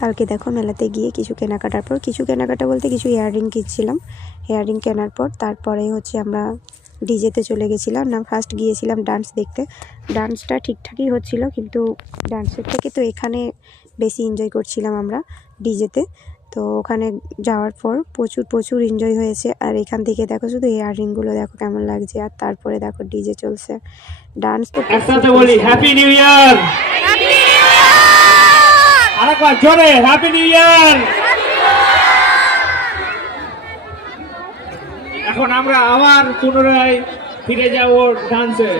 কালকে দেখো মেলাতে গিয়ে কিছু কেনাকাটার পর, কিছু কেনাকাটা বলতে কিছু ইয়াররিং কিনছিলাম। ইয়াররিং কেনার পর তারপরে হচ্ছে আমরা ডিজেতে চলে গেছিলাম। না, ফার্স্ট গিয়েছিলাম ডান্স দেখতে। ডান্সটা ঠিকঠাকই হচ্ছিল, কিন্তু ডান্সের থেকে তো এখানে বেশি এনজয় করছিলাম আমরা ডিজেতে। তো ওখানে যাওয়ার পর প্রচুর এনজয় হয়েছে। আর এখান থেকে দেখো শুধু ইয়াররিংগুলো দেখো কেমন লাগছে। আর তারপরে দেখো ডিজে চলছে, ডান্স তো একসাথে বলি হ্যাপি নিউ ইয়ার। আরেকবার জোরে হ্যাপি নিউ ইয়ার। এখন আমরা আবার পুনরায় ফিরে যাব ডান্সে।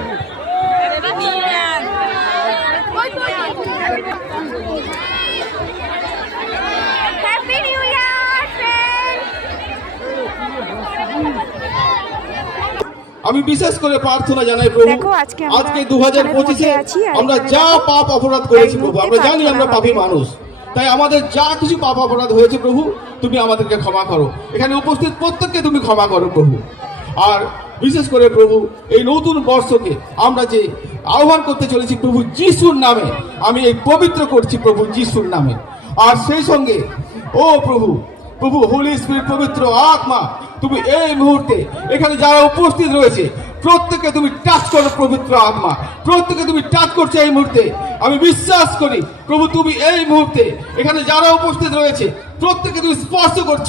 আমি বিশেষ করে প্রার্থনা জানাই প্রভু, আজকে 2025-এ আমরা যা পাপ অপরাধ করেছি প্রভু, আমরা জানি আমরা পাপী মানুষ, তাই আমাদের যা কিছু পাপ অপরাধ হয়েছে প্রভু তুমি আমাদেরকে ক্ষমা করো। এখানে উপস্থিত প্রত্যেককে তুমি ক্ষমা করো প্রভু। আর বিশেষ করে প্রভু এই নতুন বর্ষকে আমরা যে আহ্বান করতে চলেছি প্রভু যিশুর নামে, আমি এই পবিত্র করছি প্রভু যিশুর নামে। আর সেই সঙ্গে ও প্রভু হোলি স্পিরিট পবিত্র আত্মা, তুমি এই মুহূর্তে এখানে যারা উপস্থিত রয়েছে প্রত্যেককে তুমি টাচ করো পবিত্র আত্মা, প্রত্যেককে তুমি টাচ করছো এই মুহূর্তে। আমি বিশ্বাস করি প্রভু তুমি এই মুহূর্তে এখানে যারা উপস্থিত রয়েছে প্রত্যেককে তুমি স্পর্শ করছো।